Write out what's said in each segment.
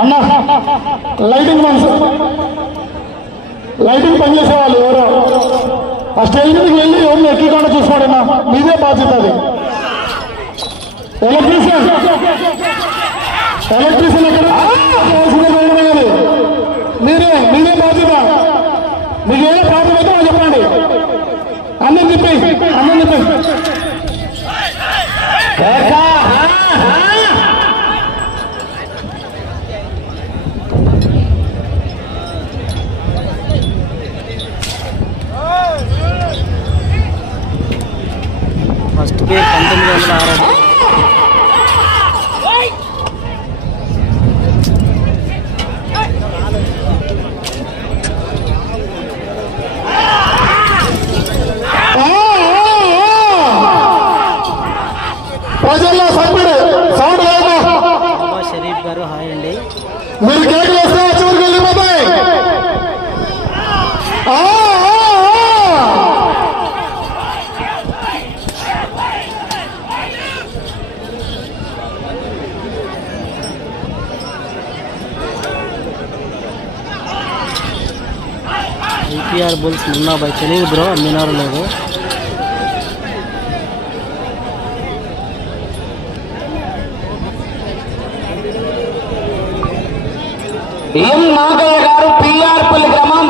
అన్న లైటింగ్ మనసు లైటింగ్ పనిచేసే వాళ్ళు ఎవరో. ఆ స్టేజ్ మీదకి వెళ్ళి ఎవరిని ఎక్కకుండా చూసుకోండి అన్న మీదే బాధ్యత అది. ఎలక్ట్రీషియన్. ఎలక్ట్రీషియన్ ఎక్కడ? మీరే మీదే బాధ్యత. మీకు ఏదో ప్రాబ్లం అయితే నాకు చెప్పండి. అన్నం చెప్పి అన్నం చెప్పి పేరు పంతొమ్మిది వందల బాబా షరీఫ్ గారు హాయ్ అండి. మీరు కేక్ వేస్తే చివరికి వెళ్ళిపోతాయి ఆ, ఆ, ఆ. ఐపీఆర్ బుల్స్ మున్నా బై తెలియదు బ్రో అమ్మినారు లేదు ఎం నాగయ్య గారు పిఆర్పల్లి గ్రామం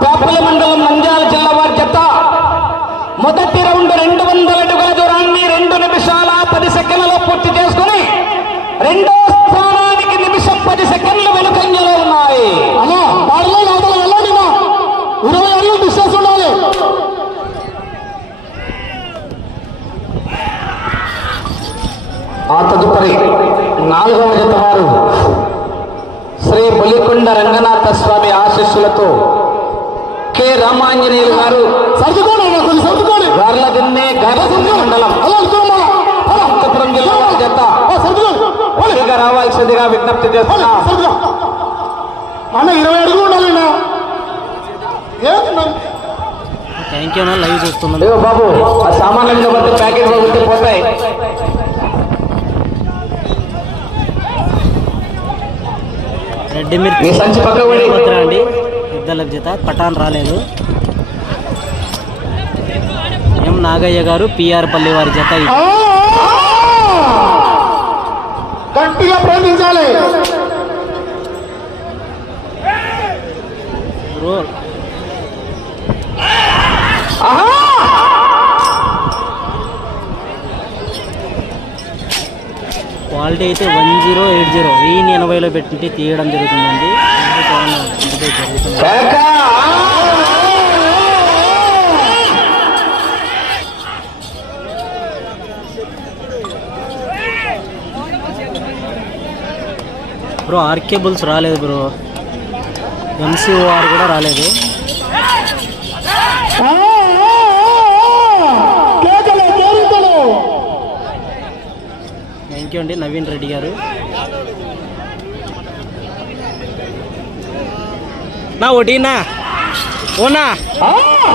పేపల్లి మండలం నంద్యాల జిల్లా వారి జత మొదటి రౌండ్ రెండు వందల అడుగుల దూరాన్ని రెండు నిమిషాల పది సెకండ్లలో పూర్తి చేసుకుని రెండో స్థానానికి నిమిషం పది సెకండ్లు వెనుకంజలో ఉన్నాయి అలా బాడలో లోపల వెళ్ళండి మా. ఇరవై అడుగులు డిస్టెన్స్ ఉండాలి ఆ తదుపరి నాలుగవ జత వారు శ్రీ బొలికొండ రంగనాథ స్వామి ఆశీస్సులతో కె రామాంజనేయులు గారు గార్లదిన్నే గార్లదిన్నె మండలం అనంతపురం జిల్లా వారి జత. రావాల్సిందిగా విజ్ఞప్తి చేస్తున్నా. అన్న ఇరవై అడుగులు ఉండాలి? థ్యాంక్ యూ లైవ్ బాబు మీద పడితే ప్యాకెట్ పడితే పోతాయి. రెడ్డి మీ సంచి పక్కకు పడి. భద్ర అండి ఇద్దరు జత పటాన్ రాలేదు. ఎం నాగయ్య గారు పిఆర్ పల్లి వారి జత. గట్టిగా ప్రయత్నించాలి. క్వాలిటీ అయితే వన్ జీరో ఎయిట్ జీరో. వెయ్యి ఎనభైలో పెట్టి తీయడం జరుగుతుందండి. జరుగుతుంది బ్రో ఆర్కే బుల్స్ రాలేదు బ్రో. ఎంసీఓఆర్ కూడా రాలేదు ఆ, ఆ, ఆ. కేకలు కేరింతలు థ్యాంక్ యూ అండి నవీన్ రెడ్డి గారు. నా ఒకటినా ఓనా అవునా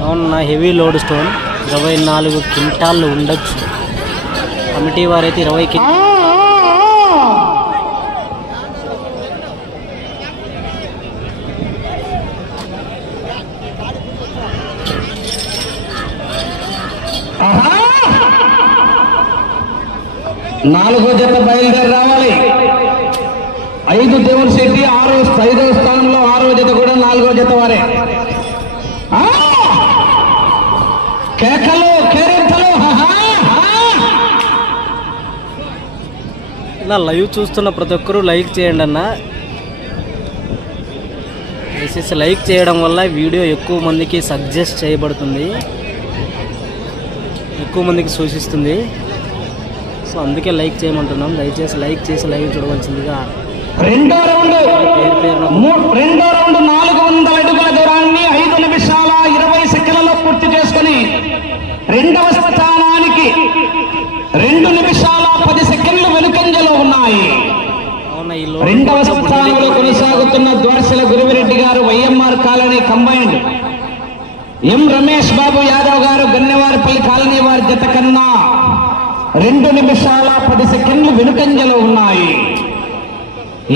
అవునన్నా హెవీ లోడ్ స్టోన్ ఇరవై నాలుగు క్వింటాళ్ళు ఉండొచ్చు. కమిటీ వారైతే ఇరవై కి ఆ, ఆ, ఆ. నాలుగో జత బయలుదేరి రావాలి. ఐదు దేవుని శెట్టి ఆరో ఐదవ స్థానంలో ఆరో జత కూడా నాలుగో జత వారే. కేకలు కేరింతలు ఇలా లైవ్ చూస్తున్న ప్రతి ఒక్కరూ లైక్ చేయండి అన్న. దయచేసి లైక్ చేయడం వల్ల వీడియో ఎక్కువ మందికి సజెస్ట్ చేయబడుతుంది. ఎక్కువ మందికి సూచిస్తుంది. సో అందుకే లైక్ చేయమంటున్నాం. దయచేసి లైక్ చేసి లైవ్ చూడవలసిందిగా రెండో రౌండ్. రెండో రౌండ్ నాలుగు వందల అడుగుల దూరాన్ని ఐదు నిమిషాల ఇరవై సెకండ్లలో పూర్తి చేసుకుని రెండవ స్థానానికి రెండు నిమిషాల పది సెకండ్లు వెనుకంజలో ఉన్నాయి. రెండవ స్థానంలో కొనసాగుతున్న ద్వారశల గురువిరెడ్డి గారు YMR colony combined. M Ramesh Babu Yadav గారు గన్నెవారిపల్లి కాలనీ వారి జత కన్నా రెండు నిమిషాల పది సెకండ్లు వెనుకంజలో ఉన్నాయి.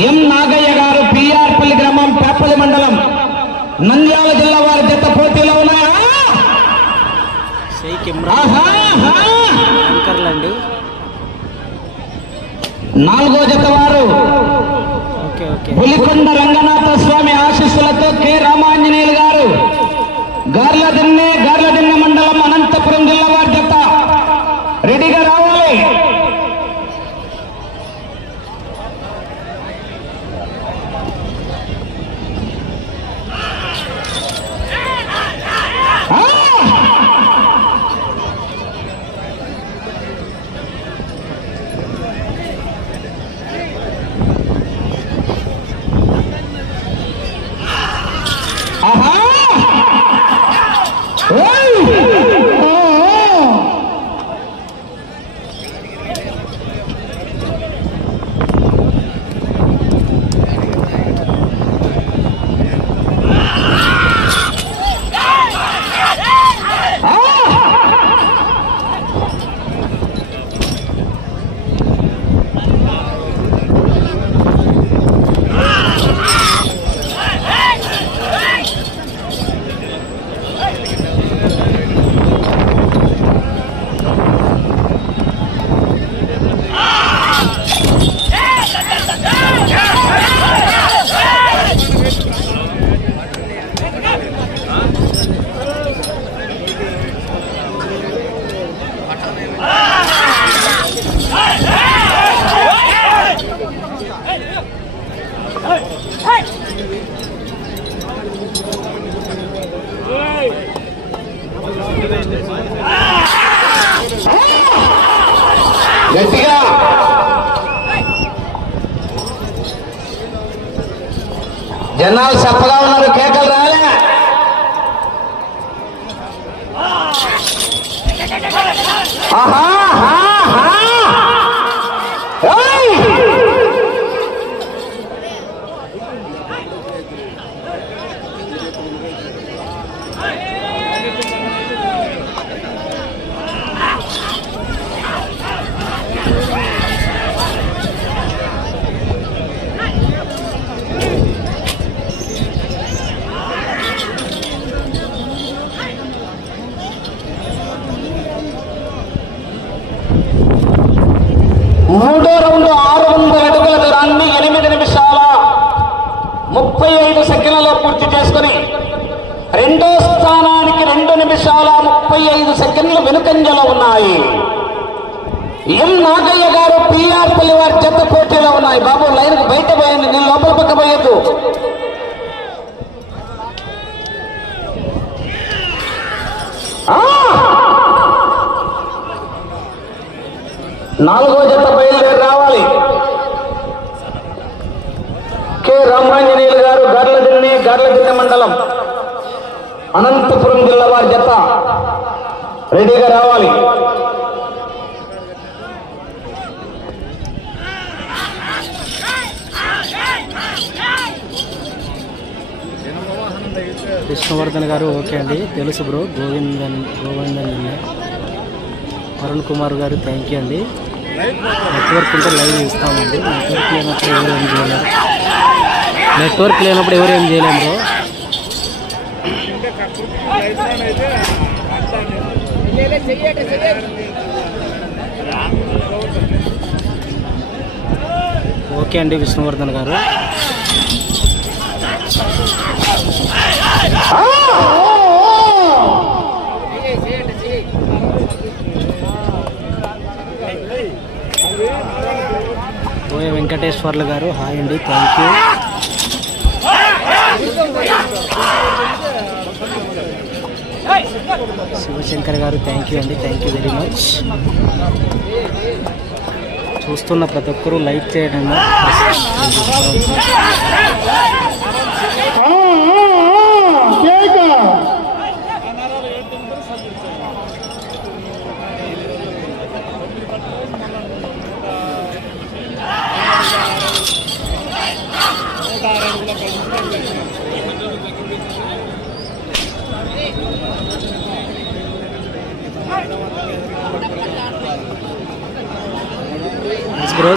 ఎం నాగయ్య గారు పిఆర్పల్లి గ్రామం పేపల్లి మండలం నంద్యాల జిల్లా వారి జత పోటీలో అండి నాలుగో జత వారు పులికొండ రంగనాథ స్వామి ఆశీస్సులతో కె రామాంజనేయులు గారు గార్లదిన్నె గార్లదిన్నె మండలం అనంతపురం జిల్లా వారి జత. రెడీగా రావాలి ఆ! Kenal siapa? నాలుగో జత బయలుదేరి రావాలి. కె. రామాంజనేయులు గారు గార్లదిన్నె గార్లదిన్నె మండలం. అనంతపురం జిల్లా వారి జత రెడీగా రావాలి. విష్ణువర్ధన్ గారు ఓకే అండి. తెలుసు బ్రో. గోవిందన్ గోవిందన్ అరుణ్ వరుణ్ కుమార్ గారు థ్యాంక్ యూ అండి. నెట్వర్క్ ఉంటే లైవ్ ఇస్తామండి నెట్వర్క్ లేనప్పుడు ఎవరు ఏం చేయలేరు. నెట్వర్క్ లేనప్పుడు ఎవరు ఏం చేయలేము ఓకే అండి విష్ణువర్ధన్ గారు. వెంకటేశ్వర్లు గారు హాయ్ అండి థ్యాంక్ యూ శివశంకర్ గారు థ్యాంక్ యూ అండి థ్యాంక్ యూ వెరీ మచ్ చూస్తున్న ప్రతి ఒక్కరూ లైక్ చేయడం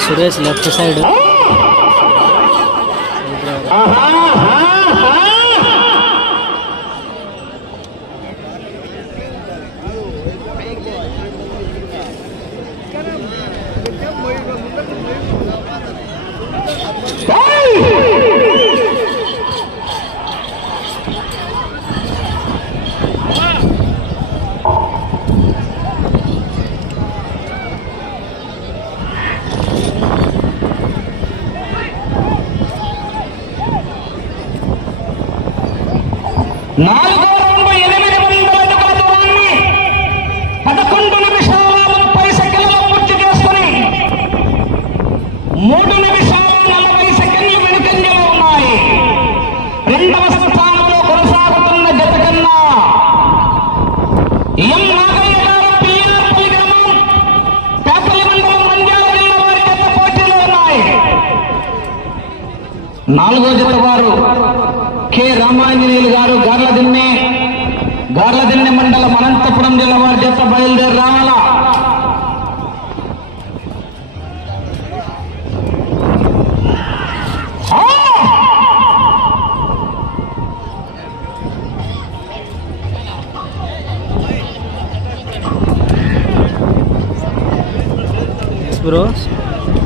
సురేష్ లెఫ్ట్ సైడ్. నాలుగో రౌండ్ ఎనిమిది వందల దూరాన్ని పదకొండు నిమిషాల ముప్పై సెకండ్లలో పూర్తి చేసుకుని మూడు నిమిషాల నలభై సెకండ్లు వెనుకంజలో ఉన్నాయి. రెండవ స్థానంలో కొనసాగుతున్న జత కన్నా ఎం నాగయ్య గారు పిఆర్పల్లి గ్రామం పేపల్లి మండలం జిల్లా వారి జత పోటీలో ఉన్నాయి. నాలుగో జత వారు రామాంజనేయులు గారు గార్లదిన్నె గార్లదిన్నె మండలం అనంతపురం జిల్లా వారి చేత బయలుదేరి రావాలా? బ్రో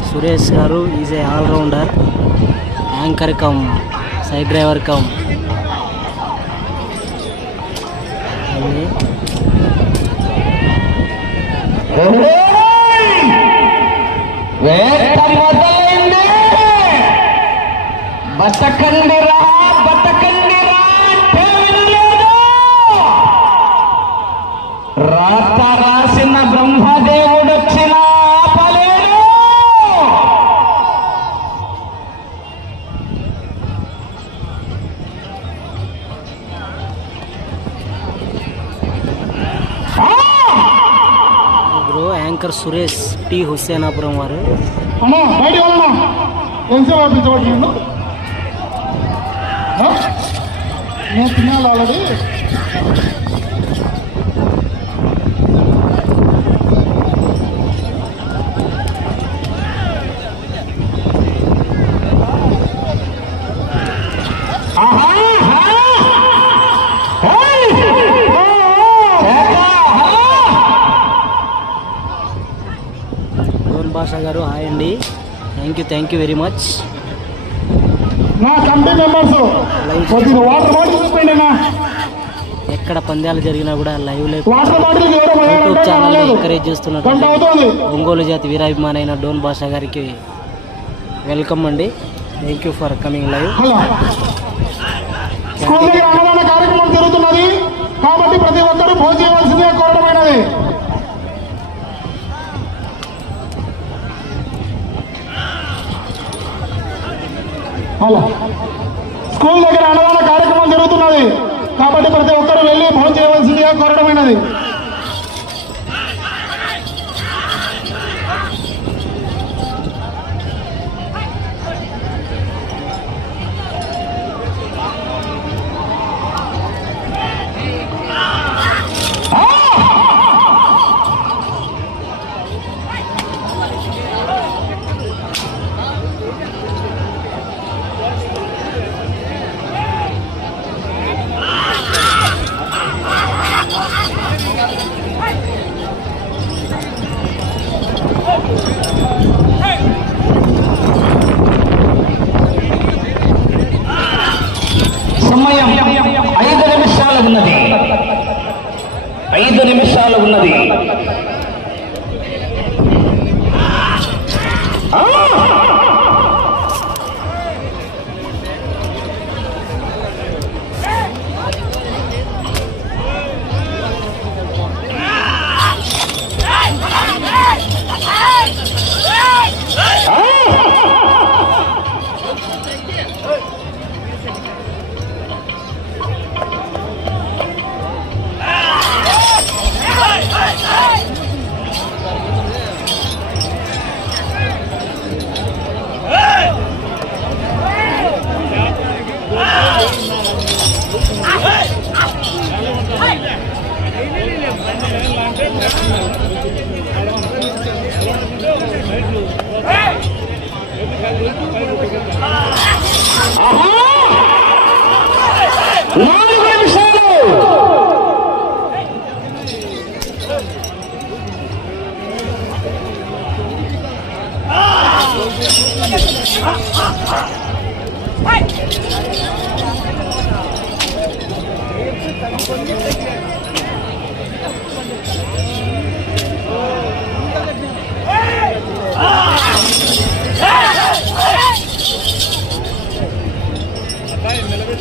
సురేష్ గారు is a allrounder anchor cum side driver cum అన్నీ సురేష్ టి హుస్సేనాపురం వారు అమ్మా బయట వాళ్ళనా ఎంతసేపు పంపించబడుతుండు నేను తినాలి ఆల్రెడీ గారు హాయ్ అండి. Thank you thank you very much ఎక్కడ పందాలు జరిగినా కూడా లైవ్ యూట్యూబ్ ఛానల్ ఎంకరేజ్ అవుతుంది. ఒంగోలు జాతి వీరాభిమాని అయిన డోన్ భాషా గారికి వెల్కమ్ అండి. Thank you for coming live కార్యక్రమం జరుగుతున్నది. కాబట్టి ప్రతి ఒక్కరూ భోజనం చేయవలసిందే కోరడమైనది హలో స్కూల్ దగ్గర అన్నదాన కార్యక్రమం జరుగుతున్నది. కాబట్టి ప్రతి ఒక్కరు వెళ్ళి భోజనం చేయవలసిందిగా కోరడమైనది.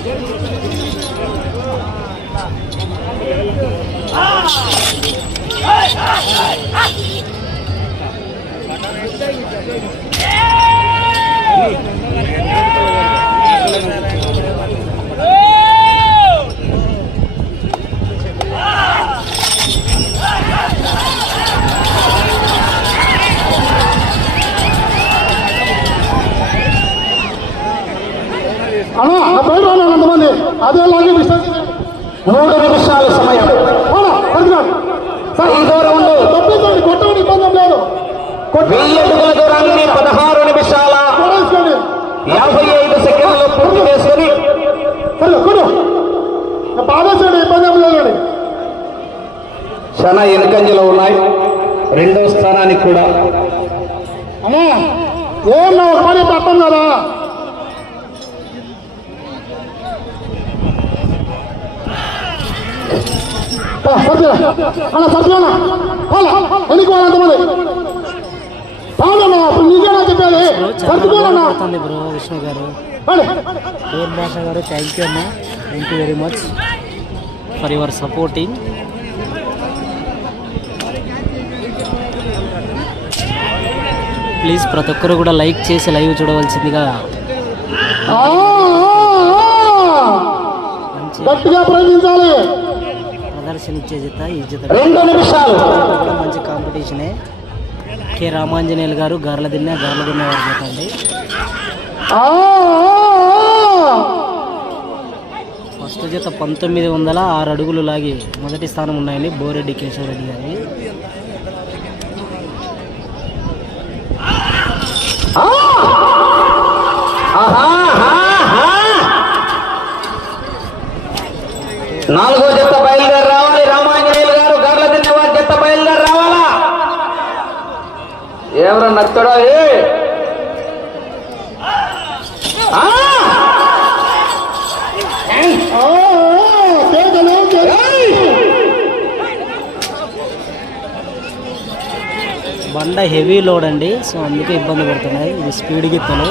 అన్నా అంతమంది అదే లాగే డిస్టెన్స్ మూడు నిమిషాల సమయం. ఐదో రౌండ్ తప్పించండి కొట్టండి ఇబ్బంది ఏం లేదు. వెయ్యి అడుగుల దూరాన్ని పదహారు నిమిషాల యాభై ఐదు సెకండ్లు పూర్తి చేసుకుని బాధేసండి ఇబ్బంది చాలా వెనుకంజలో ఉన్నాయి. రెండో స్థానానికి కూడా అమ్మా ఏం పని అర్థం కదా? సత్యనా ఎన్నికి వాళ్ళంతమంది పాడన్నా అప్పుడు నీకేనా చెప్పేది. సర్దుకోవాలన్నా బ్రో విష్ణు గారు. భాష గారు? థ్యాంక్ యూ అన్న thank you very much for your supporting please ప్రతి ఒక్కరు కూడా లైక్ చేసి లైవ్ చూడవలసిందిగా గట్టిగా ప్రయత్నించాలి. ప్రదర్శన ఇచ్చే జత ఈ జత కూడా మంచి కాంపిటీషనే కె. రామాంజనేయులు గారు గార్ల దిన్న గార్ల దిన్న వారి జత అండి ఫస్ట్ జత పంతొమ్మిది వందల ఆరు అడుగులు లాగి మొదటి స్థానం ఉన్నాయండి బోరెడ్డి కేశవరెడ్డి గారి. ఆహా, ఆహా. నాలుగో జత బయలుదేరి రావాలి రామాంజనేయులు గారు గార్ల తిన్నవారి జత బయలుదేరి రావాలా వస్తాడా ఏ బండ హెవీ లోడ్ అండి సో అందుకే ఇబ్బంది పడుతున్నాయి. ఇది స్పీడ్ గిత్తలు.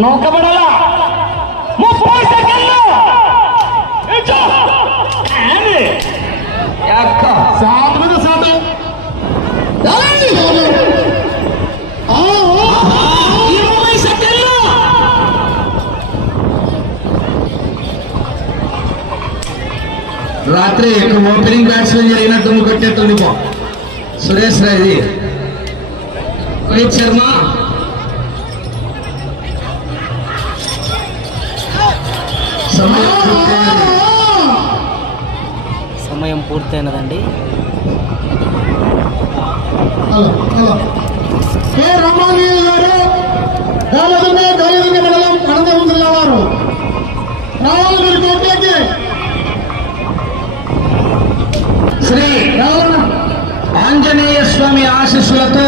నూకబడలా ముప్పై సెకండ్లు ఇచ్చో! ఏంది? యక్క. సాట్ మీద సాట్ ఏయ్! ఆ, ఆ, ఇరవై సెకండ్లు రాత్రి ఓపెనింగ్ బ్యాట్స్మెన్ జరిగినట్టు కొట్టేట్టుంది పో సురేష్ రాయ్ రోహిత్ శర్మ మీరు కోట్లకి శ్రీ ఆంజనేయ స్వామి ఆశీస్సులతో